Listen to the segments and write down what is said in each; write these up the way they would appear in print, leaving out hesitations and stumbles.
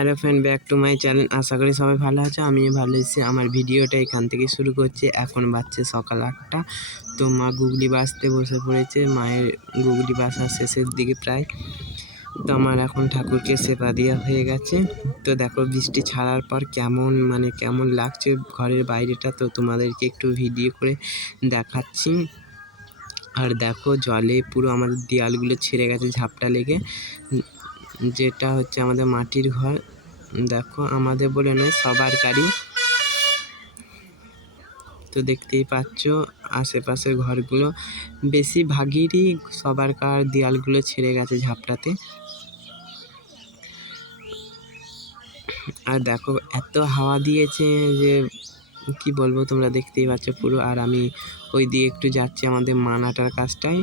Hello friend, back to my channel. আশা করি সবাই ভালো আছো, আমিও ভালো আছি। আমার ভিডিওটা এখান থেকে শুরু করছি। এখন বাজছে সকাল 8টা। তো মা গুগলি বাজতে বসে পড়েছে। মায়ের গুগলি বাসা শেষের দিকে প্রায়। তো আমার এখন ঠাকুরকে সেবা দেওয়া হয়ে গেছে। তো দেখো বৃষ্টি ছাড়ার পর কেমন লাগছে ঘরের বাইরেটা, তো তোমাদেরকে একটু ভিডিও করে দেখাচ্ছি। আর দেখো জলে পুরো আমাদের দেয়ালগুলো ছেড়ে গেছে ঝাপটা লেগে, যেটা হচ্ছে আমাদের মাটির ঘর। দেখো আমাদের বলে নয়, সবার গাড়ি। তো দেখতেই পাচ্ছ আশেপাশের ঘরগুলো বেশিরভাগেরই সবার কার দেয়ালগুলো ছেড়ে গেছে ঝাপটাতে। আর দেখো এত হাওয়া দিয়েছে যে কি বলবো, তোমরা দেখতেই পাচ্ছ পুরো। আর আমি ওই দিয়ে একটু যাচ্ছি আমাদের মানাটার কাজটায়।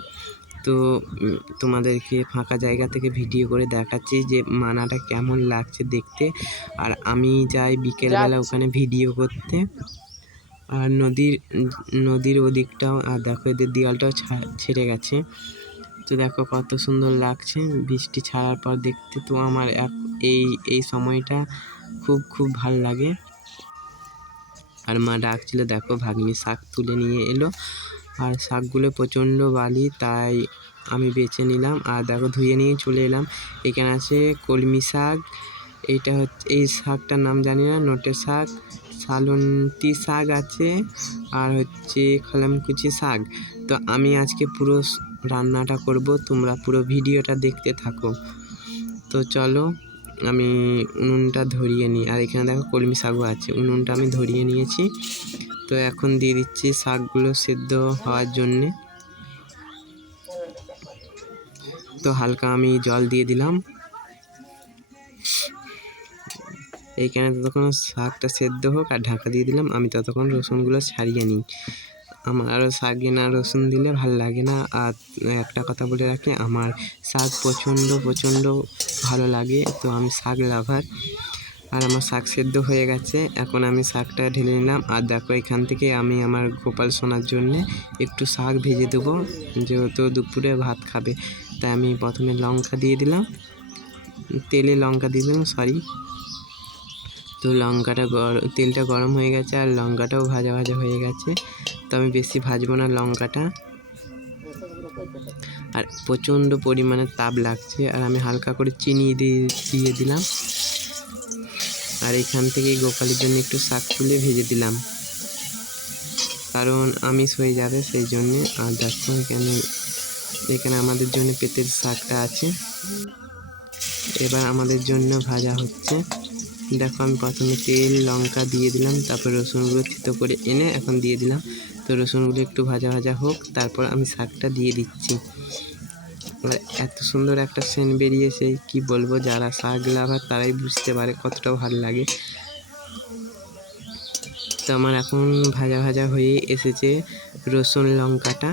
তো তোমাদেরকে ফাঁকা জায়গা থেকে ভিডিও করে দেখাচ্ছি যে মানাটা কেমন লাগছে দেখতে। আর আমি যাই বিকেলবেলা ওখানে ভিডিও করতে। আর নদীর ওদিকটাও, আর দেখো এদের দেওয়ালটাও ছেড়ে গেছে। তো দেখো কত সুন্দর লাগছে বৃষ্টি ছাড়ার পর দেখতে। তো আমার এই সময়টা খুব ভালো লাগে। আর মা ডাকছিল, দেখো ভাগ্নি শাক তুলে নিয়ে এলো। আর শাকগুলো প্রচণ্ড বালি, তাই আমি বেছে নিলাম। আর দেখো ধুয়ে নিয়ে চলে এলাম। এখানে আছে কলমি শাক, এইটা হচ্ছে, এই শাকটার নাম জানি না, নোটে শাক, সালন্তি শাক আছে, আর হচ্ছে খলামকুচি শাক। তো আমি আজকে পুরো রান্নাটা করব, তোমরা পুরো ভিডিওটা দেখতে থাকো। তো চলো আমি উনুনটা ধরিয়ে নিই। আর এখানে দেখো কলমি শাকও আছে, উনুনটা আমি ধরিয়ে নিয়েছি। তো এখন দিয়ে দিচ্ছি শাকগুলো সেদ্ধ হওয়ার জন্যে। তো হালকা আমি জল দিয়ে দিলাম। এইখানে ততক্ষণ শাকটা সেদ্ধ হোক, আর ঢাকা দিয়ে দিলাম। আমি ততক্ষণ রসুনগুলো ছাড়িয়ে নিই। আমার আরও শাকে না রসুন দিলে ভাল লাগে না। আর একটা কথা বলে রাখি, আমার শাক প্রচণ্ড ভালো লাগে। তো আমি শাক লাভার। আর আমার শাক সেদ্ধ হয়ে গেছে, এখন আমি শাকটা ঢেলে নিলাম। আর দেখো এখান থেকে আমি আমার গোপাল সোনার জন্যে একটু শাক ভেজে দেবো, যেহেতু দুপুরে ভাত খাবে। তাই আমি প্রথমে লঙ্কা দিয়ে দিলাম, তেলে লঙ্কা দিয়ে দিলাম, তো তেলটা গরম হয়ে গেছে, আর লঙ্কাটাও ভাজা হয়ে গেছে। তো আমি বেশি ভাজবো না লঙ্কাটা। আর প্রচণ্ড পরিমাণে তাপ লাগছে, আর আমি হালকা করে চিনি দিয়ে দিলাম। আর এখান থেকে গোপালের জন্য একটু শাক তুলে ভেজে দিলাম, কারণ আমিষ হয়ে যাবে সেই জন্যে। আর দেখো এখানে আমাদের জন্য পেটের শাকটা আছে, এবার আমাদের জন্য ভাজা হচ্ছে। দেখো আমি প্রথমে তেল লঙ্কা দিয়ে দিলাম, তারপর রসুনগুলো থেতো করে এনে এখন দিয়ে দিলাম। তো রসুনগুলো একটু ভাজা হোক, তারপর আমি শাকটা দিয়ে দিচ্ছি। আর এত সুন্দর একটা সেন্ট বেরিয়েছে, কি বলবো, যারা শাক লাভার তারাই বুঝতে পারে কতটা ভালো লাগে। তো আমার এখন ভাজা হয়ে এসেছে রসুন লঙ্কাটা।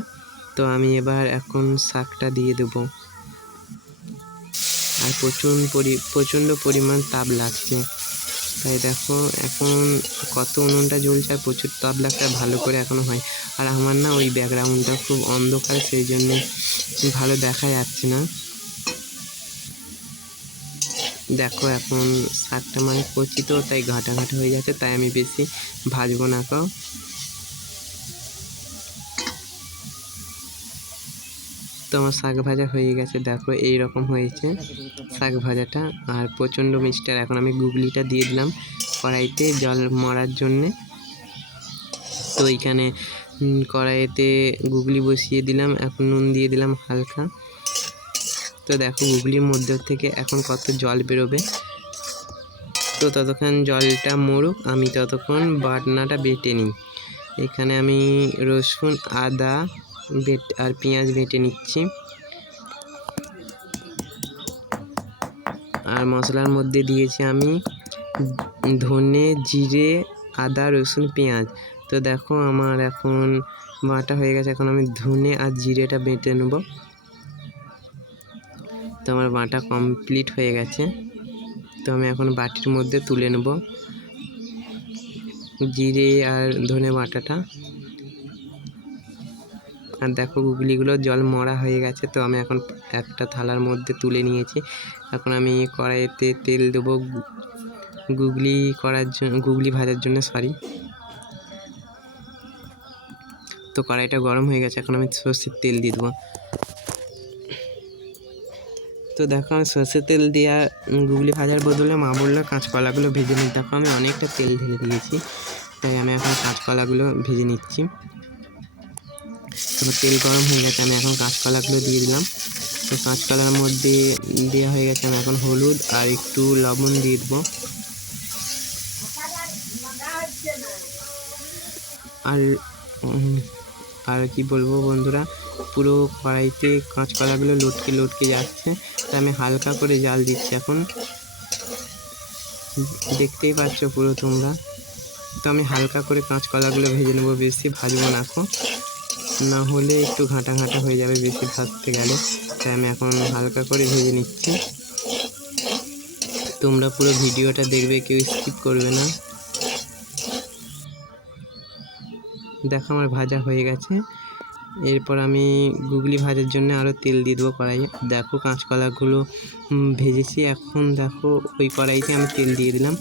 তো আমি এবার এখন শাকটা দিয়ে দেবো। আর প্রচণ্ড পরিমাণ তাপ লাগছে, তাই দেখো এখন কত উনুনটা জ্বলছে, আর প্রচুর তাপ লাগছে, ভালো করে এখনো হয়। আর আমার না ওই ব্যাকগ্রাউন্ডটা খুব অন্ধকার, সেই জন্য ভালো দেখা যাচ্ছে না। দেখো এখন শাকটা কচি, তো তাই ঘাঁটা হয়ে যাচ্ছে, তাই আমি বেশি ভাজবো না। তো আমার শাক ভাজা হয়ে গেছে, দেখো এই রকম হয়েছে শাক ভাজাটা। আর প্রচণ্ড মিষ্টি। আর এখন আমি গুগলিটা দিয়ে দিলাম কড়াইতে জল মরার জন্যে। তো এইখানে কড়াইতে গুগলি বসিয়ে দিলাম, এখন নুন দিয়ে দিলাম হালকা। তো দেখো গুগলির মধ্যে থেকে এখন কত জল বেরোবে। তো ততক্ষণ জলটা মরুক, আমি ততক্ষণ বাটনাটা বেটে নিই। এখানে আমি রসুন আদা আর পেঁয়াজ বেটে নিচ্ছি। আর মশলার মধ্যে দিয়েছি আমি ধনে, জিরে, আদা, রসুন, পেঁয়াজ। তো দেখো আমার এখন বাটা হয়ে গেছে, এখন আমি ধনে আর জিরেটা বেটে নেব। তো আমার বাটা কমপ্লিট হয়ে গেছে, তো আমি এখন বাটির মধ্যে তুলে নেব জিরে আর ধনে বাটাটা। আর দেখো গুগলিগুলো জল মরা হয়ে গেছে। তো আমি এখন একটা থালার মধ্যে তুলে নিয়েছি। এখন আমি কড়াইতে তেল দেবো গুগলি ভাজার জন্য, সরি। তো কড়াইটা গরম হয়ে গেছে, এখন আমি সর্ষের তেল দিয়ে দেবো। তো দেখো আমি সর্ষের তেল দেওয়া গুগলি ভাজার বদলে মা বললো কাঁচকলাগুলো ভেজে নিই। দেখো আমি অনেকটা তেল ঢেলে দিয়েছি, তাই আমি এখন কাঁচকলাগুলো ভেজে নিচ্ছি। তো তেল গরম হয়ে গেছে, আমি এখন কাঁচকলাগুলো দিয়ে দিলাম। তো কাঁচকলার মধ্যে দেওয়া হয়ে গেছে, আমি এখন হলুদ আর একটু লবণ দিয়ে দেবো। আর কি বলবো বন্ধুরা, পুরো কড়াইতে কাঁচকলাগুলো লটকে লটকে যাচ্ছে। তাই আমি হালকা করে জাল দিচ্ছি এখন, দেখতেই পাচ্ছ পুরো তোমরা। তো আমি হালকা করে কাঁচকলাগুলো ভেজে নেবো, বেশি ভাজবো না এখন, না হলে একটু ঘাঁটা ঘাঁটা হয়ে যাবে বেশি ভাজতে গেলে। তাই আমি এখন হালকা করে ভেজে নিচ্ছি। তোমরা পুরো ভিডিওটা দেখবে, কেউ স্কিপ করবে না। দেখো আমার ভাজা হয়ে গেছে। এরপর আমি গুগলি ভাজার জন্য আরও তেল দিয়ে দেবো কড়াইয়ে। দেখো কাঁচকলাগুলো ভেজেছি, এখন দেখো ওই কড়াইতে আমি তেল দিয়ে দিলাম।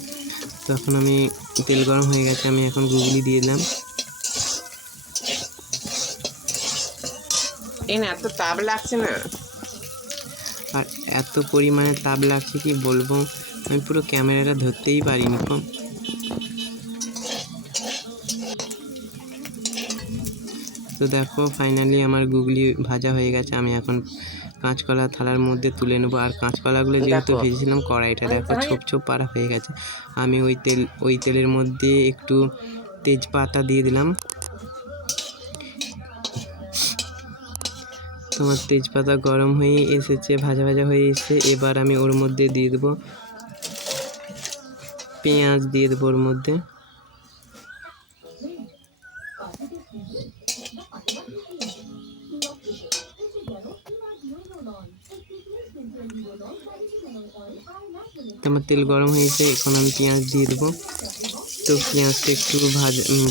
তো এখন আমি তেল গরম হয়ে গেছে, আমি এখন গুগলি দিয়ে দিলাম। এত তাপ লাগছে না, আর এত পরিমাণে তাপ লাগছে কি বলবো, আমি পুরো ক্যামেরাটা ধরতেই পারিনি। তো দেখো ফাইনালি আমার গুগলি ভাজা হয়ে গেছে, আমি এখন কাঁচকলা থালার মধ্যে তুলে নেবো। আর কাঁচকলাগুলো যেহেতু ভেজেছিলাম, কড়াইটা দেখো ছোপ ছোপ পাড়া হয়ে গেছে। আমি ওই তেলের মধ্যে একটু তেজপাতা দিয়ে দিলাম। তোমার তেজপাতা গরম হয়ে এসেছে, ভাজা ভাজা হয়ে এসেছে। এবার আমি ওর মধ্যে দিয়ে দেবো পেঁয়াজ, দিয়ে দেবো ওর মধ্যে। আমার তেল গরম হয়েছে, এখন আমি পেঁয়াজ দিয়ে দেবো। তো পেঁয়াজটা একটু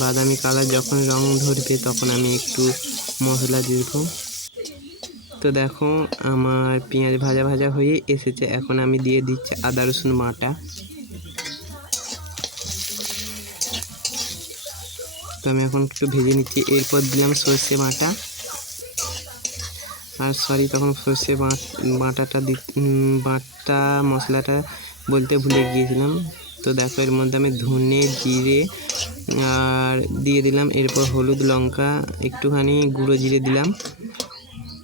বাদামি কালার যখন রং ধরবে, তখন আমি একটু মশলা দিয়ে দেবো। তো দেখো আমার পেঁয়াজ ভাজা ভাজা হয়ে এসেছে, এখন আমি দিয়ে দিচ্ছি আদা রসুন বাটা। তো আমি এখন একটু ভেজে নিচ্ছি। এরপর দিলাম সর্ষে বাটা, আর সরি তখন সর্ষে বাটা মশলাটা বলতে ভুলে গিয়েছিলাম। তো দেখো এর মধ্যে আমি ধনে জিরে আর দিয়ে দিলাম। এরপর হলুদ লঙ্কা একটুখানি গুঁড়ো জিরে দিলাম।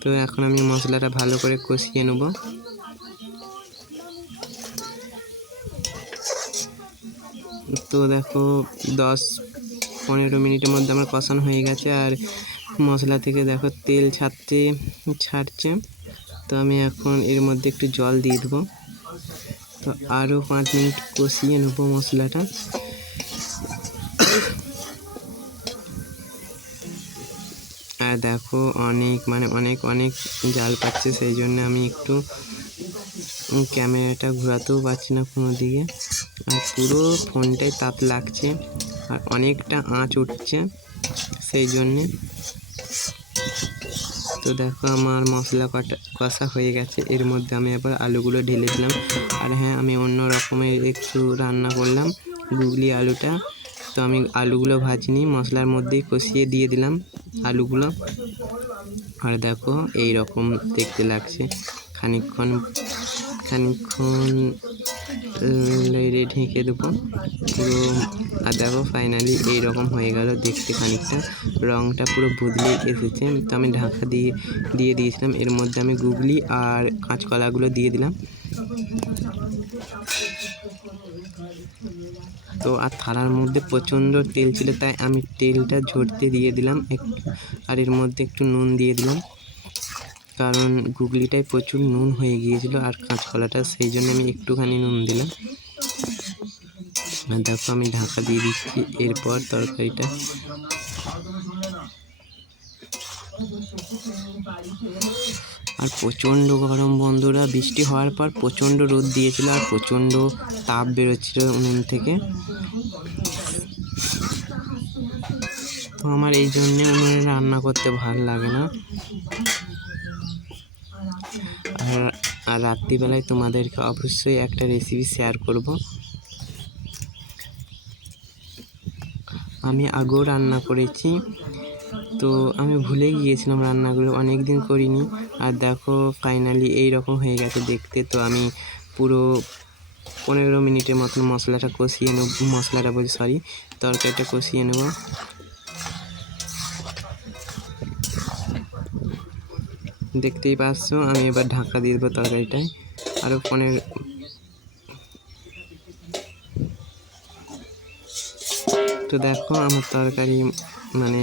তো এখন আমি মশলাটা ভালো করে কষিয়ে নেব। তো দেখো 10-15 মিনিটের মধ্যে আমার কষানো হয়ে গেছে, আর মশলা থেকে দেখো তেল ছাড়ছে। তো আমি এখন এর মধ্যে একটু জল দিয়ে দেবো। তো আরও 5 মিনিট কষিয়ে নেবো মশলাটা। আর দেখো অনেক জাল পাচ্ছে, সেই জন্য আমি একটু ক্যামেরাটা ঘোরাতেও পারছি না কোনো দিকে, আর পুরো ফোনটায় তাপ লাগছে আর অনেকটা আঁচ উঠছে সেই জন্যে। তো দেখো আমার মশলা কষা হয়ে গেছে, এর মধ্যে আমি এবার আলুগুলো ঢেলে দিলাম। আর হ্যাঁ, আমি অন্য রকমের একটু রান্না করলাম গুগলি আলুটা। তো আমি আলুগুলো ভাজিনি, মশলার মধ্যেই কষিয়ে দিয়ে দিলাম আলুগুলো। আর দেখো এই রকম দেখতে লাগছে। খানিকক্ষণ ঢেকে দেবো পুরো। আর দেখো ফাইনালি এইরকম হয়ে গেল দেখতে, খানিকটা রঙটা পুরো বদলে এসেছে। তো আমি ঢাকা দিয়ে দিয়েছিলাম, এর মধ্যে আমি গুগলি আর কাঁচকলাগুলো দিয়ে দিলাম। তো আর থালার মধ্যে প্রচণ্ড তেল ছিল, তাই আমি তেলটা ঝরতে দিয়ে দিলাম একটু। আর এর মধ্যে একটু নুন দিয়ে দিলাম, কারণ গুগলিটায় প্রচুর নুন হয়ে গিয়েছিল আর কাঁচকলাটা, সেই জন্য আমি একটুখানি নুন দিলাম। আর দেখো আমি ঢাকা দিয়ে দিচ্ছি। এরপর তরকারিটা আর প্রচণ্ড গরম বন্ধুরা, বৃষ্টি হওয়ার পর প্রচণ্ড রোদ দিয়েছিল আর প্রচণ্ড তাপ বেরোচ্ছিল উনুন থেকে। তো আমার এই জন্যে উনুনে রান্না করতে ভালো লাগে না। আর রাত্রিবেলায় তোমাদেরকে অবশ্যই একটা রেসিপি শেয়ার করব। আমি আগেও রান্না করেছি, তো আমি ভুলে গিয়েছিলাম রান্নাগুলো, অনেক দিন করিনি। আর দেখো ফাইনালি এই রকম হয়ে গেছে দেখতে। তো আমি পুরো 15 মিনিটের মতন মশলাটা কষিয়ে নেব, তরকারিটা কষিয়ে নেব। দেখতেই পাচ্ছ, আমি এবার ঢাকা দিয়ে দেবো তরকারিটায় আরও 15। তো দেখো আমার তরকারি মানে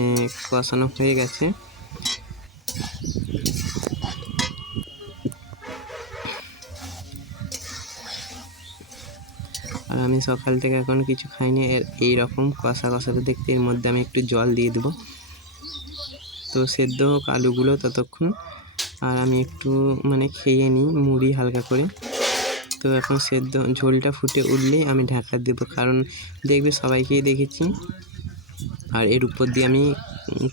কষানো হয়ে গেছে। আর আমি সকাল থেকে এখন কিছু খাইনি। এইরকম কষা কষাতে দেখতে এর মধ্যে আমি একটু জল দিয়ে দেবো, তো সেদ্ধ হোক আলুগুলো ততক্ষণ। আর আমি একটু মানে খেয়ে নিই মুড়ি হালকা করে। তো এখন সেদ্ধ ঝোলটা ফুটে উঠলেই আমি ঢাকা দেবো, কারণ দেখবে সবাইকেই দেখেছি। আর এর উপর দিয়ে আমি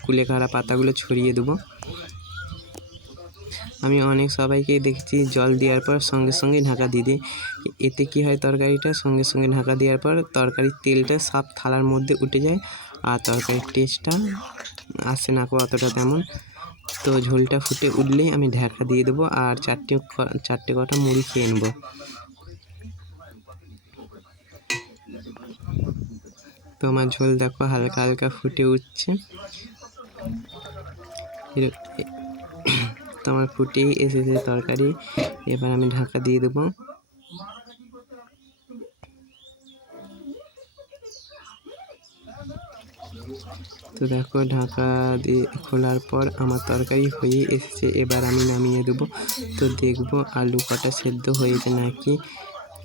কুলেখাড়া পাতাগুলো ছড়িয়ে দেবো। আমি অনেক সবাইকেই দেখেছি জল দেওয়ার পর সঙ্গে সঙ্গে ঢাকা দিয়ে দিই। এতে কি হয়, তরকারিটা সঙ্গে সঙ্গে ঢাকা দেওয়ার পর তরকারির তেলটা সব থালার মধ্যে উঠে যায়, আর তরকারির টেস্টটা আসে না অতটা তেমন। তো ঝোলটা ফুটে উঠলেই আমি ঢাকা দিয়ে দেবো, আর চারটে কটা মুড়ি খেয়ে নেবো। তো আমার ঝোল দেখো হালকা হালকা ফুটে উঠছে। তো আমার ফুটেই এসেছে তরকারি, এবার আমি ঢাকা দিয়ে দেবো। তো দেখো ঢাকা দিয়ে খোলার পর আমার তরকারি হয়ে এসেছে, এবার আমি নামিয়ে দেবো। তো দেখবো আলু কটা সেদ্ধ হয়েছে নাকি।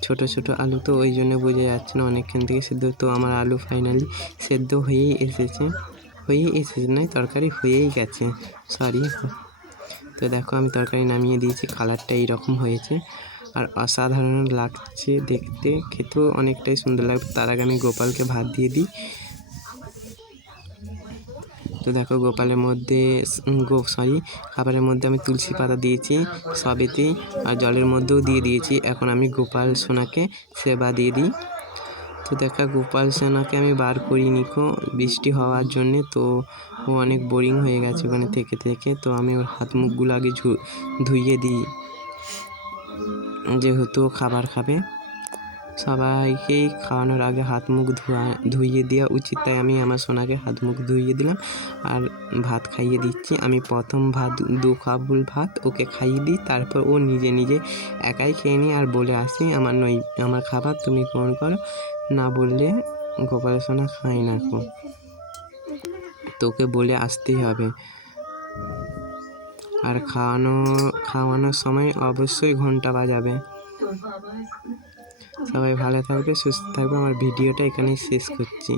ছোট ছোট আলু, তো ওই জন্য বোঝা যাচ্ছে না অনেকক্ষণ থেকে সেদ্ধ। তো আমার আলু ফাইনালি সেদ্ধ হয়েই এসেছে, নয় তরকারি হয়েই গেছে, সরি। তো দেখো আমি তরকারি নামিয়ে দিয়েছি, কালারটা এইরকম হয়েছে আর অসাধারণ লাগছে দেখতে, খেতেও অনেকটাই সুন্দর লাগবে। তার আগে আমি গোপালকে ভাত দিয়ে দিই। তো দেখো গোপালের মধ্যে খাবারের মধ্যে আমি তুলসী পাতা দিয়েছি সবেতেই, আর জলের মধ্যেও দিয়ে দিয়েছি। এখন আমি গোপাল সোনাকে সেবা দিয়ে দিই। তো দেখা গোপাল সোনাকে আমি বার করিনি বৃষ্টি হওয়ার জন্যে, তো ও অনেক বোরিং হয়ে গেছে ওখানে থেকে থেকে। তো আমি ওর হাত মুখগুলো আগে ধুইয়ে দিই, যেহেতু খাবার খাবে। সবাইকেই খাওয়ানোর আগে হাত মুখ ধুইয়ে দেওয়া উচিত, তাই আমি আমার সোনাকে হাত মুখ ধুইয়ে দিলাম আর ভাত খাইয়ে দিচ্ছি। আমি প্রথম ভাত 2 কাপ ভাত ওকে খাইয়ে দিই, তারপর ও নিজে নিজে একাই খেয়ে নিই আর বলে আসি আমার খাবার তুমি গ্রহণ করো, না বললে গোপালের সোনা খাই না। তোকে বলে আসতেই হবে। আর খাওয়ানোর সময় অবশ্যই ঘন্টা বাজাবে। সবাই ভালো থাকবে, সুস্থ থাকবে। আমার ভিডিওটা এখানেই শেষ করছি।